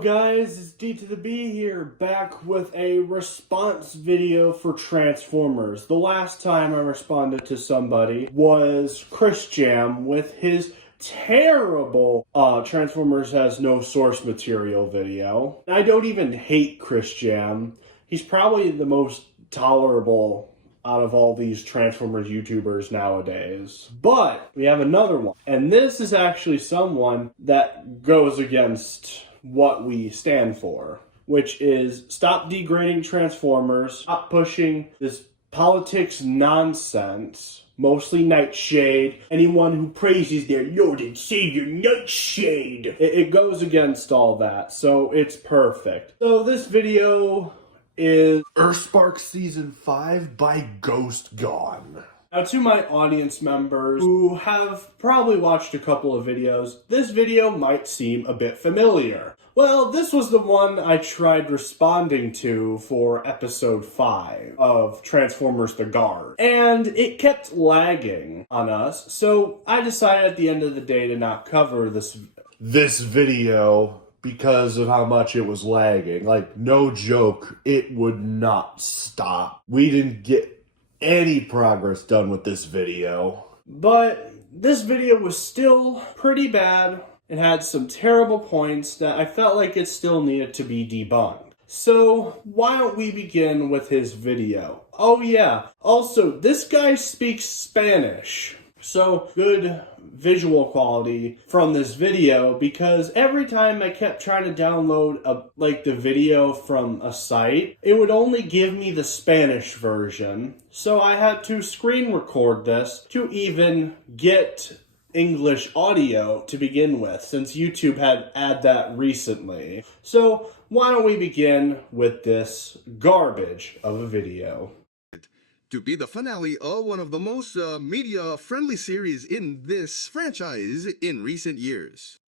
guys, it's D to the B here, back with a response video for Transformers. The last time I responded to somebody was Chris Jam with his terrible Transformers Has No Source Material video. I don't even hate Chris Jam. He's probably the most tolerable out of all these Transformers YouTubers nowadays. But we have another one, and this is actually someone that goes against what we stand for, which is stop degrading Transformers, stop pushing this politics nonsense, mostly Nightshade, anyone who praises their Lord and Savior Nightshade. It goes against all that, so it's perfect. So this video is Earthspark Season 5 by GhostGon's. Now, to my audience members who have probably watched a couple of videos, this video might seem a bit familiar. Well, this was the one I tried responding to for episode 5 of Transformers The Guard, and it kept lagging on us, so I decided at the end of the day to not cover this video because of how much it was lagging. Like, no joke, it would not stop. We didn't get any progress done with this video. But this video was still pretty bad. It had some terrible points that I felt like it still needed to be debunked. So why don't we begin with his video? Oh yeah, also this guy speaks Spanish. So good visual quality from this video, because every time I kept trying to download the video from a site, it would only give me the Spanish version. So I had to screen record this to even get English audio to begin with, since YouTube had added that recently. So why don't we begin with this garbage of a video. To be the finale of one of the most media-friendly series in this franchise in recent years.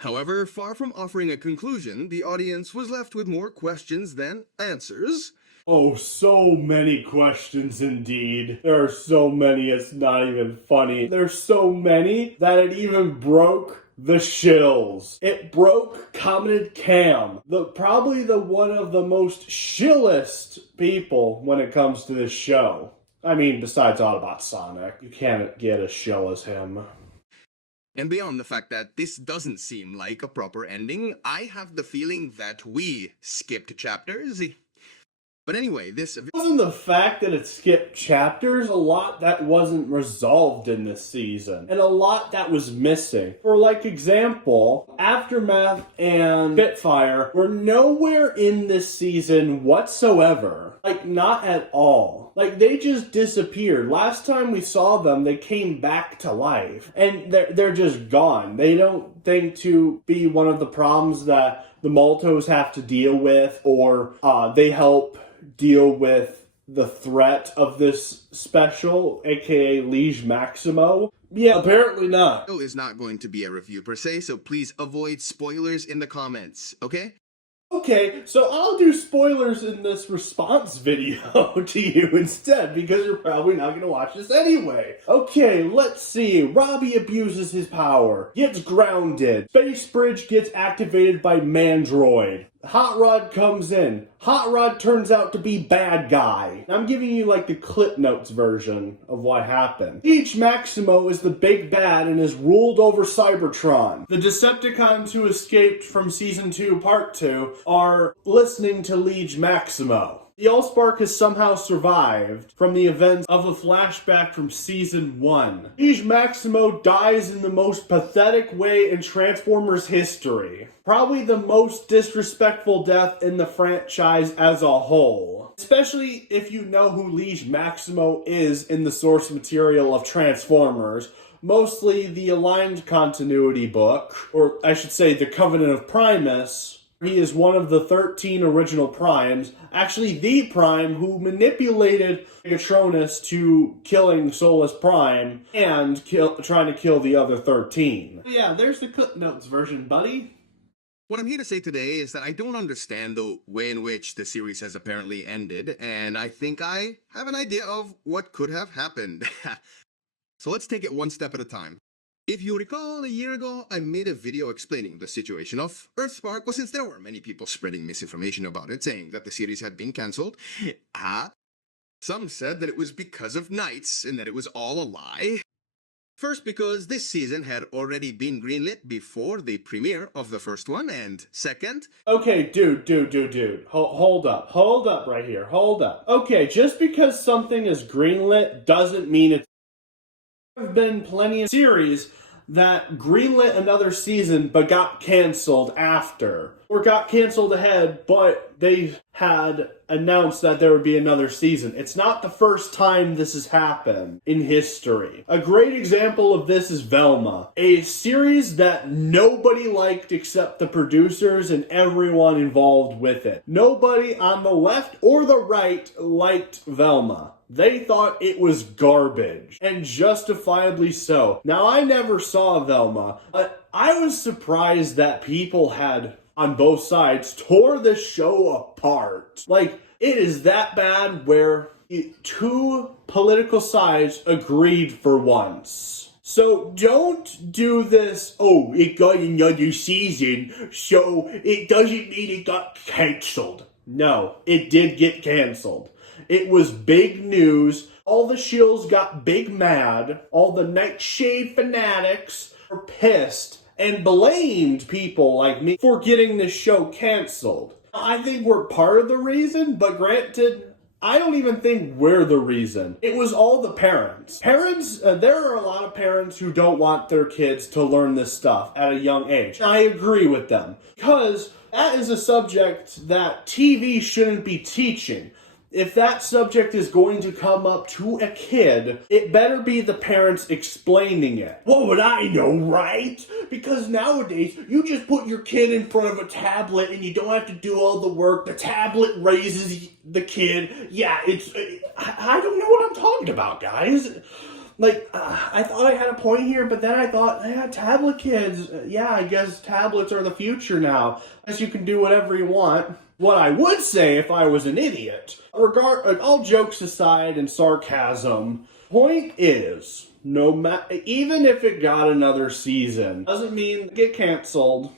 However, far from offering a conclusion, the audience was left with more questions than answers. Oh, so many questions indeed. There are so many, it's not even funny. There's so many that it even broke the shills. It broke Commented Cam, probably one of the most shillest people when it comes to this show. I mean, besides Autobot Sonic, you can't get as shill as him. And beyond the fact that this doesn't seem like a proper ending, I have the feeling that we skipped chapters. But anyway, this wasn't the fact that it skipped chapters, a lot that wasn't resolved in this season, and a lot that was missing. For example, Aftermath and Spitfire were nowhere in this season whatsoever. Not at all. They just disappeared. Last time we saw them, they came back to life, and they're just gone. They don't think to be one of the problems that the Maltos have to deal with, or they help deal with the threat of this special, aka Liege Maximo? Yeah, apparently not. Is not going to be a review per se, so please avoid spoilers in the comments, okay? Okay, so I'll do spoilers in this response video to you instead, because you're probably not going to watch this anyway. Okay, let's see. Robbie abuses his power, gets grounded. Space Bridge gets activated by Mandroid. Hot Rod comes in. Hot Rod turns out to be bad guy. I'm giving you the Clip Notes version of what happened. Liege Maximo is the big bad and has ruled over Cybertron. The Decepticons who escaped from Season 2 Part 2 are listening to Liege Maximo. The Earthspark has somehow survived from the events of a flashback from Season 1. Liege Maximo dies in the most pathetic way in Transformers history. Probably the most disrespectful death in the franchise as a whole. Especially if you know who Liege Maximo is in the source material of Transformers. Mostly the Aligned Continuity book, or I should say the Covenant of Primus. He is one of the 13 original Primes, actually the Prime who manipulated Megatronus to killing Solus Prime and trying to kill the other 13. Yeah, there's the Clip Notes version, buddy. What I'm here to say today is that I don't understand the way in which the series has apparently ended, and I think I have an idea of what could have happened. So let's take it one step at a time. If you recall, a year ago, I made a video explaining the situation of Earthspark, well, since there were many people spreading misinformation about it, saying that the series had been cancelled. Some said that it was because of Knights and that it was all a lie. First, because this season had already been greenlit before the premiere of the first one, and second... Okay, dude. Hold up right here. Hold up. Okay, just because something is greenlit doesn't mean it's... There have been plenty of series that greenlit another season but got canceled after. Or got canceled ahead, but they had announced that there would be another season. It's not the first time this has happened in history. A great example of this is Velma, a series that nobody liked except the producers and everyone involved with it. Nobody on the left or the right liked Velma. They thought it was garbage, and justifiably so. Now, I never saw Velma, but I was surprised that people had, on both sides, tore the show apart. Like, it is that bad where two political sides agreed for once. So don't do this, oh, it got another season, so it doesn't mean it got canceled. No, it did get canceled. It was big news. All the shills got big mad. All the Nightshade fanatics were pissed and blamed people like me for getting this show canceled. I think we're part of the reason, but granted, I don't even think we're the reason. It was all the parents. There are a lot of parents who don't want their kids to learn this stuff at a young age. I agree with them, because that is a subject that TV shouldn't be teaching. If that subject is going to come up to a kid, it better be the parents explaining it. What would I know, right? Because nowadays, you just put your kid in front of a tablet and you don't have to do all the work. The tablet raises the kid. Yeah, I don't know what I'm talking about, guys. Like, I thought I had a point here, but then I thought, yeah, tablet kids. Yeah, I guess tablets are the future now. I guess you can do whatever you want. What I would say if I was an idiot, all jokes aside and sarcasm, point is, even if it got another season, doesn't mean it get canceled.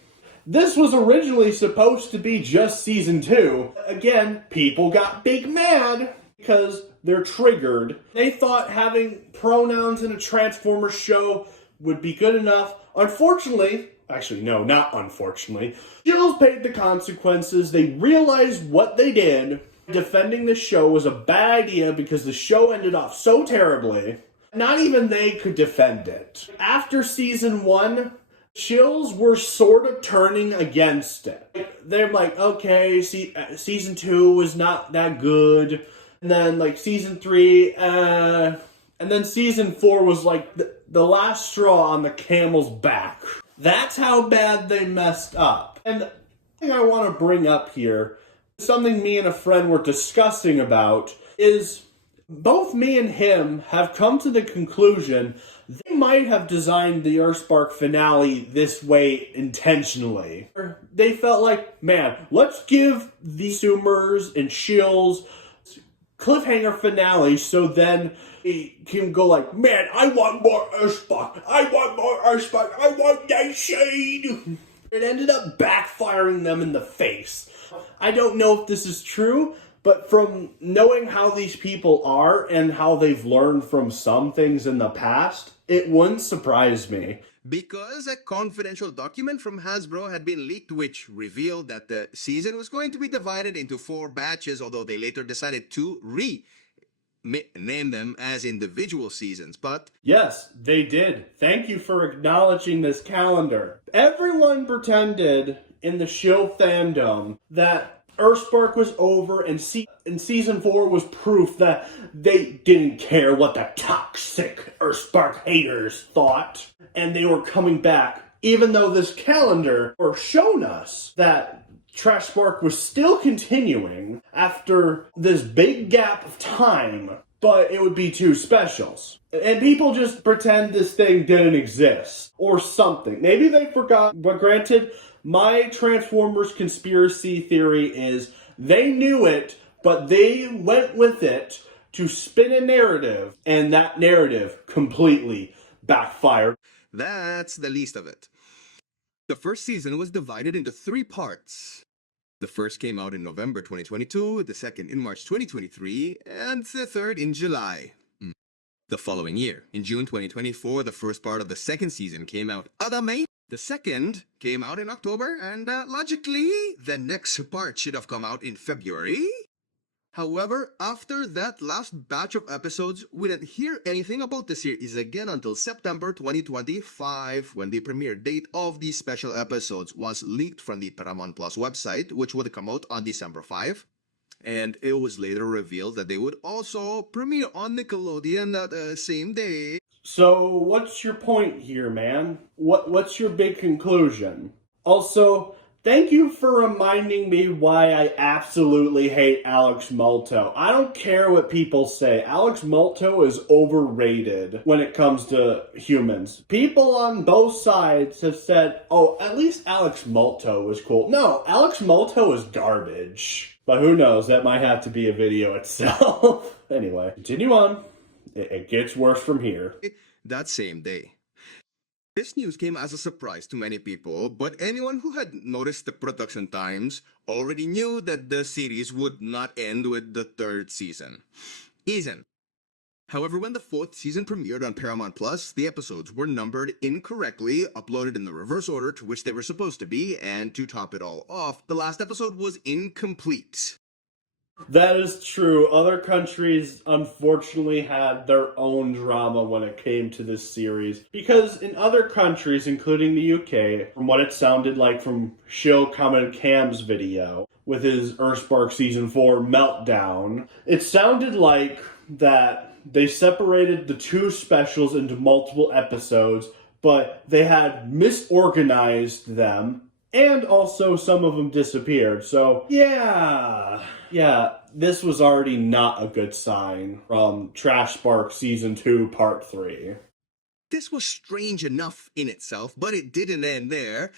This was originally supposed to be just season 2. Again, people got big mad because they're triggered. They thought having pronouns in a Transformers show would be good enough. Unfortunately, actually, no, not unfortunately, Gills paid the consequences. They realized what they did. Defending the show was a bad idea because the show ended off so terribly. Not even they could defend it. After season 1, Chills were sort of turning against it. They're like, okay, season 2 was not that good. And then, season 3, and then season 4 was the last straw on the camel's back. That's how bad they messed up. And the thing I want to bring up here, something me and a friend were discussing about, is both me and him have come to the conclusion they might have designed the Earthspark finale this way intentionally. They felt like, man, let's give the consumers and shills cliffhanger finale so then it can go like, man, I want more Earthspark. I want more Earthspark. I want that shade. It ended up backfiring them in the face. I don't know if this is true, but from knowing how these people are and how they've learned from some things in the past, it wouldn't surprise me. Because a confidential document from Hasbro had been leaked which revealed that the season was going to be divided into 4 batches, although they later decided to rename them as individual seasons, but... Yes, they did. Thank you for acknowledging this calendar. Everyone pretended in the shill fandom that Earthspark was over and season 4 was proof that they didn't care what the toxic Earthspark haters thought. And they were coming back, even though this calendar were shown us that Trashspark was still continuing after this big gap of time, but it would be 2 specials. And people just pretend this thing didn't exist, or something. Maybe they forgot, but granted, my Transformers conspiracy theory is they knew it, but they went with it to spin a narrative, and that narrative completely backfired. That's the least of it. The first season was divided into 3 parts. The first came out in November 2022, the second in March 2023, and the third in July. The following year, in June 2024, the first part of the second season came out. Other May, the second came out in October, and logically, the next part should have come out in February. However, after that last batch of episodes, we didn't hear anything about the series again until September 2025, when the premiere date of these special episodes was leaked from the Paramount Plus website, which would come out on December 5. And it was later revealed that they would also premiere on Nickelodeon that same day. So, what's your point here, man? What's your big conclusion? Also, thank you for reminding me why I absolutely hate Alex Malto. I don't care what people say. Alex Malto is overrated when it comes to humans. People on both sides have said, oh, at least Alex Malto was cool. No, Alex Malto is garbage. But who knows, that might have to be a video itself. Anyway, continue on. It gets worse from here. That same day. This news came as a surprise to many people, but anyone who had noticed the production times already knew that the series would not end with the third season. However, when the fourth season premiered on Paramount Plus, the episodes were numbered incorrectly, uploaded in the reverse order to which they were supposed to be, and to top it all off, the last episode was incomplete. That is true. Other countries, unfortunately, had their own drama when it came to this series. Because in other countries, including the UK, from what it sounded like from Show Common Cam's video, with his Earthspark Season 4 meltdown, it sounded like that they separated the 2 specials into multiple episodes, but they had misorganized them, and also some of them disappeared. So, yeah, this was already not a good sign from Trash Spark Season 2 Part 3. This was strange enough in itself, but it didn't end there.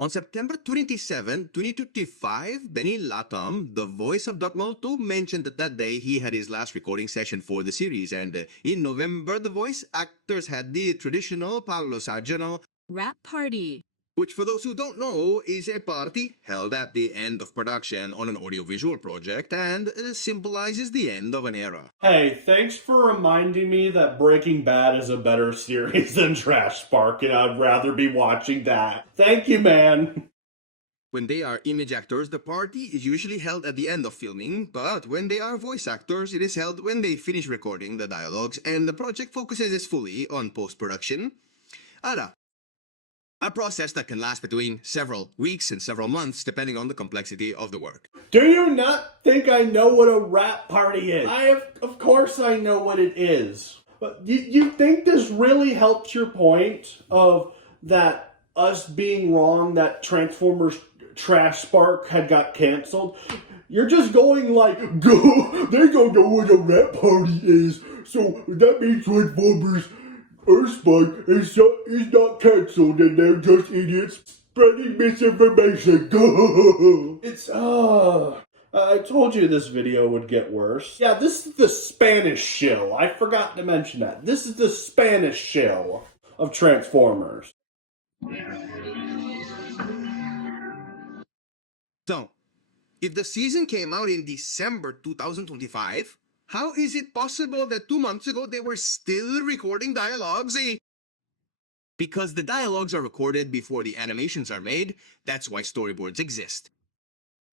On September 27, 2025, Benny Latham, the voice of Dotmalto, mentioned that day he had his last recording session for the series, and in November, the voice actors had the traditional Palo Sargento rap party, which, for those who don't know, is a party held at the end of production on an audiovisual project and symbolizes the end of an era. Hey, thanks for reminding me that Breaking Bad is a better series than Trash Spark, and I'd rather be watching that. Thank you, man. When they are image actors, the party is usually held at the end of filming, but when they are voice actors, it is held when they finish recording the dialogues and the project focuses fully on post-production. A process that can last between several weeks and several months, depending on the complexity of the work. Do you not think I know what a rap party is? Of course I know what it is. But you think this really helps your point of that us being wrong that Transformers Trash Spark had got canceled? You're just going like, they don't know what a rap party is, so that means Transformers Earthspark is not cancelled and they're just idiots spreading misinformation. I told you this video would get worse. Yeah, this is the Spanish shill. I forgot to mention that. This is the Spanish shill of Transformers. So, if the season came out in December 2025, how is it possible that 2 months ago they were still recording dialogues? Because the dialogues are recorded before the animations are made, that's why storyboards exist.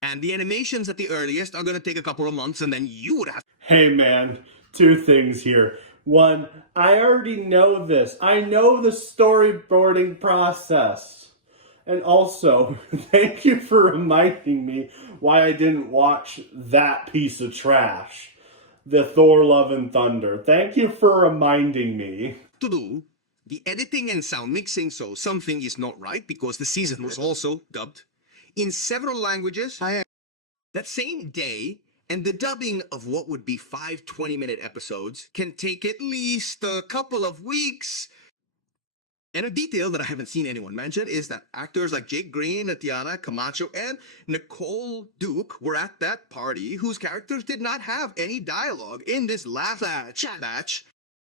And the animations at the earliest are going to take a couple of months, and then you would have... Hey man, 2 things here. 1, I already know this. I know the storyboarding process. And also, thank you for reminding me why I didn't watch that piece of trash. The Thor Love and Thunder. Thank you for reminding me. To do the editing and sound mixing, so something is not right because the season was also dubbed in several languages that same day, and the dubbing of what would be 5 20-minute episodes can take at least a couple of weeks. And a detail that I haven't seen anyone mention is that actors like Jake Green, Tatiana Camacho, and Nicole Duke were at that party whose characters did not have any dialogue in this last batch.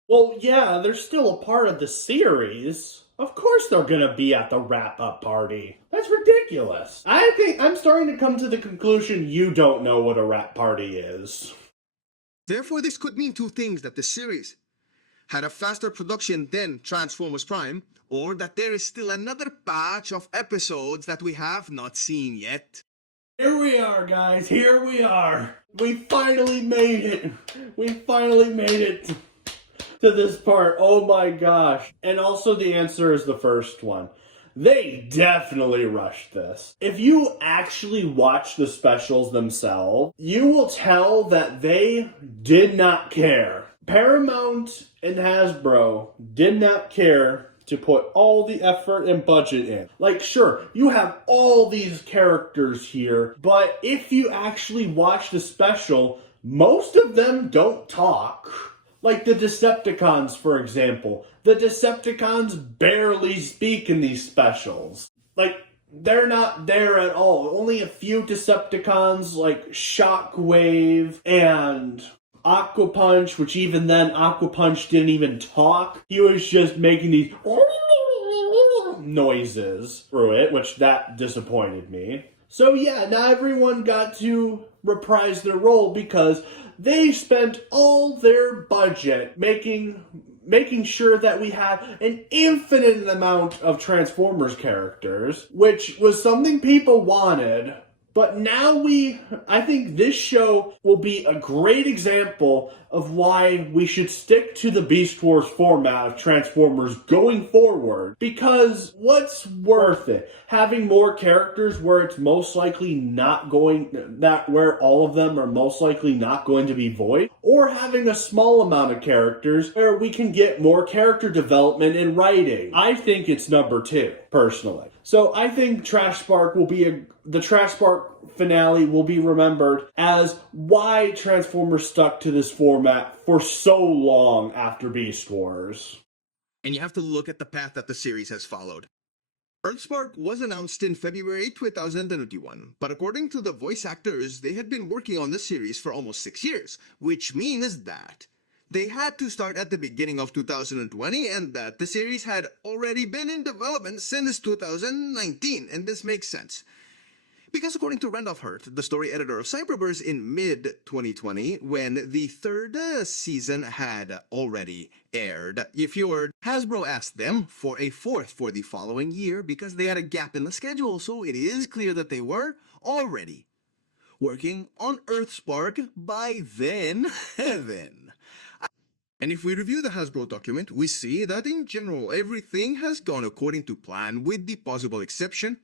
Well, yeah, they're still a part of the series. Of course they're gonna be at the wrap-up party. That's ridiculous. I think I'm starting to come to the conclusion you don't know what a wrap party is. Therefore, this could mean two things: that the series had a faster production than Transformers Prime, or that there is still another batch of episodes that we have not seen yet. Here we are, guys. Here we are. We finally made it. We finally made it to this part. Oh my gosh. And also the answer is the first one. They definitely rushed this. If you actually watch the specials themselves, you will tell that they did not care. Paramount and Hasbro did not care to put all the effort and budget in. Like, sure, you have all these characters here, but if you actually watch the special, most of them don't talk. Like the Decepticons, for example. The Decepticons barely speak in these specials. Like, they're not there at all. Only a few Decepticons, like Shockwave and Aquapunch, which even then, Aquapunch didn't even talk. He was just making these noises through it, which that disappointed me. So yeah, now everyone got to reprise their role because they spent all their budget making sure that we have an infinite amount of Transformers characters, which was something people wanted. But now I think this show will be a great example of why we should stick to the Beast Wars format of Transformers going forward. Because what's worth it? Having more characters where it's most likely not going, where all of them are most likely not going to be voiced? Or having a small amount of characters where we can get more character development in writing? I think it's number two, personally. So I think the Trash Spark finale will be remembered as why Transformers stuck to this format for so long after Beast Wars. And you have to look at the path that the series has followed. Earthspark was announced in February 2021, but according to the voice actors, they had been working on the series for almost 6 years, which means that they had to start at the beginning of 2020 and that the series had already been in development since 2019, and this makes sense. Because according to Randolph Hurt, the story editor of Cyberverse, in mid-2020, when the third season had already aired, if you were, Hasbro asked them for a fourth for the following year because they had a gap in the schedule, so it is clear that they were already working on Earthspark by then. And if we review the Hasbro document, we see that in general everything has gone according to plan, with the possible exception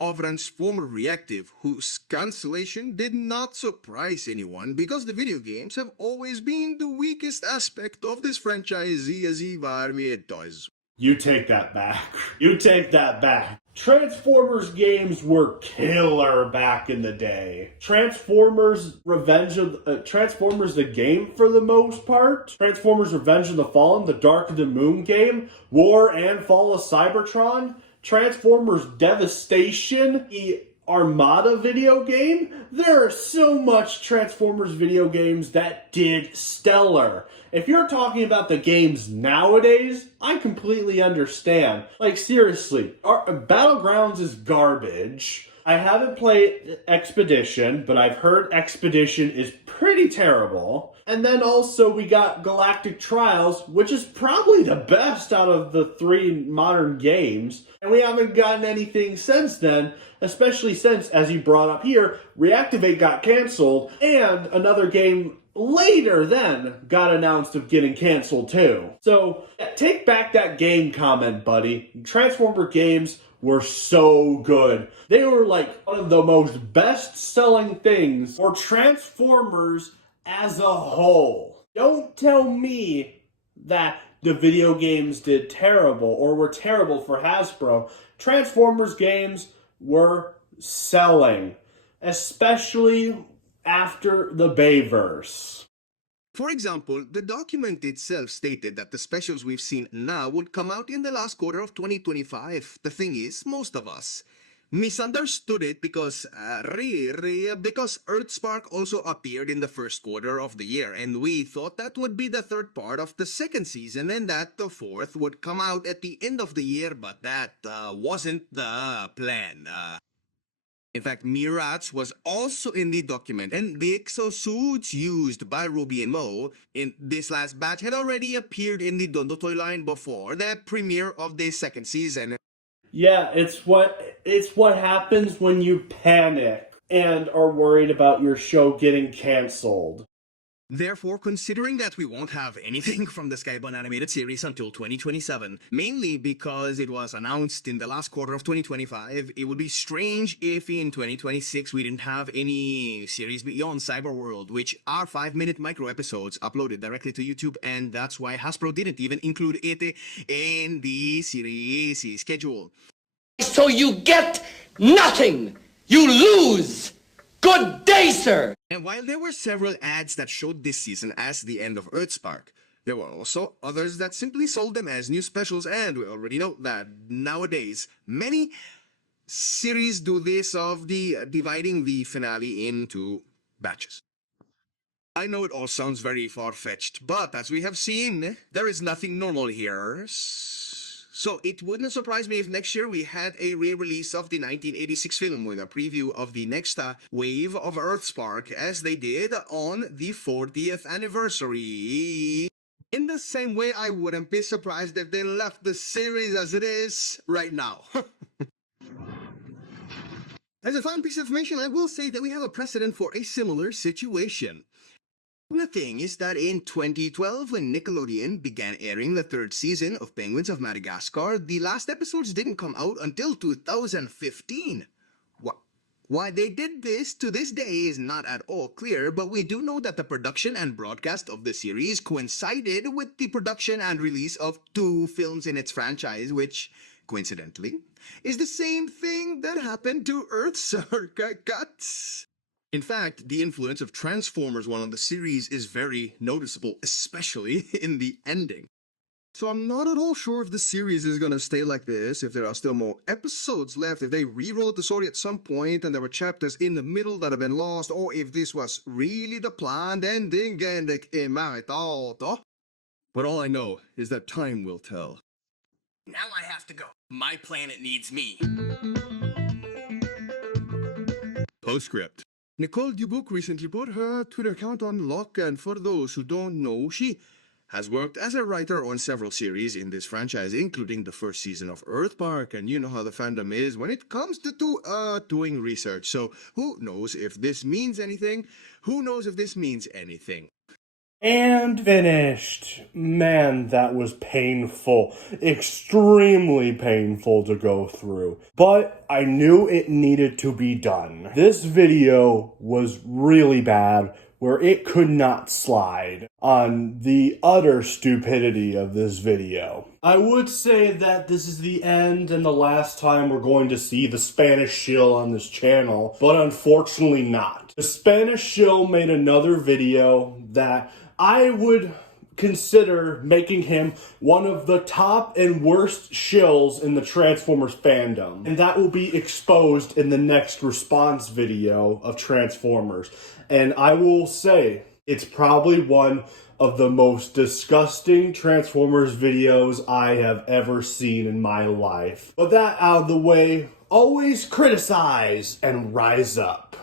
of Transformer Reactive, whose cancellation did not surprise anyone because the video games have always been the weakest aspect of this franchise, as it does. You take that back. You take that back. Transformers games were killer back in the day. Transformers the game for the most part. Transformers Revenge of the Fallen, the Dark of the Moon game, War and Fall of Cybertron, Transformers Devastation, the Armada video game. There are so much Transformers video games that did stellar. If you're talking about the games nowadays, I completely understand. Like, seriously, Battlegrounds is garbage. I haven't played Expedition, but I've heard Expedition is pretty terrible. And then also we got Galactic Trials, which is probably the best out of the three modern games. And we haven't gotten anything since then, especially since, as you brought up here, Reactivate got canceled, and another game later then got announced of getting canceled too. So, take back that game comment, buddy. Transformer games were so good. They were like one of the most best-selling things for Transformers as a whole. Don't tell me that the video games did terrible or were terrible for Hasbro. Transformers games were selling, especially after the Bayverse. For example, the document itself stated that the specials we've seen now would come out in the last quarter of 2025. The thing is, most of us, misunderstood it because because Earthspark also appeared in the first quarter of the year, and we thought that would be the third part of the second season and that the fourth would come out at the end of the year, but that wasn't the plan. In fact, Mirats was also in the document, and the exosuits used by Ruby and Mo in this last batch had already appeared in the Dondotoy line before the premiere of the second season. Yeah, it's what happens when you panic and are worried about your show getting canceled. Therefore, considering that we won't have anything from the Skybound animated series until 2027, mainly because it was announced in the last quarter of 2025, it would be strange if in 2026 we didn't have any series beyond Cyberworld, which are 5-minute micro episodes uploaded directly to YouTube, and that's why Hasbro didn't even include it in the series schedule. So you get nothing! You lose! Good day, sir! And while there were several ads that showed this season as the end of Earthspark, there were also others that simply sold them as new specials, and we already know that nowadays many series do this of dividing the finale into batches. I know it all sounds very far-fetched, but as we have seen, there is nothing normal here. So it wouldn't surprise me if next year we had a re-release of the 1986 film with a preview of the next wave of Earthspark, as they did on the 40th anniversary. In the same way, I wouldn't be surprised if they left the series as it is right now. As a fun piece of information, I will say that we have a precedent for a similar situation. The thing is that in 2012, when Nickelodeon began airing the third season of Penguins of Madagascar, the last episodes didn't come out until 2015. Why they did this to this day is not at all clear, but we do know that the production and broadcast of the series coincided with the production and release of 2 films in its franchise, which, coincidentally, is the same thing that happened to Earthspark. In fact, the influence of Transformers 1 on the series is very noticeable, especially in the ending. So I'm not at all sure if the series is gonna stay like this, if there are still more episodes left, if they rewrote the story at some point and there were chapters in the middle that have been lost, or if this was really the planned ending and meritato. But all I know is that time will tell. Now I have to go. My planet needs me. Postscript. Nicole Dubuc recently put her Twitter account on lock, and for those who don't know, she has worked as a writer on several series in this franchise, including the first season of Earthspark, and you know how the fandom is when it comes to doing research. So who knows if this means anything? Who knows if this means anything? And finished. Man, that was painful. Extremely painful to go through. But I knew it needed to be done. This video was really bad, where it could not slide on the utter stupidity of this video. I would say that this is the end and the last time we're going to see the Spanish shill on this channel, but unfortunately not. The Spanish shill made another video that I would consider making him one of the top and worst shills in the Transformers fandom. And that will be exposed in the next response video of Transformers. And I will say, it's probably one of the most disgusting Transformers videos I have ever seen in my life. But that out of the way, always criticize and rise up.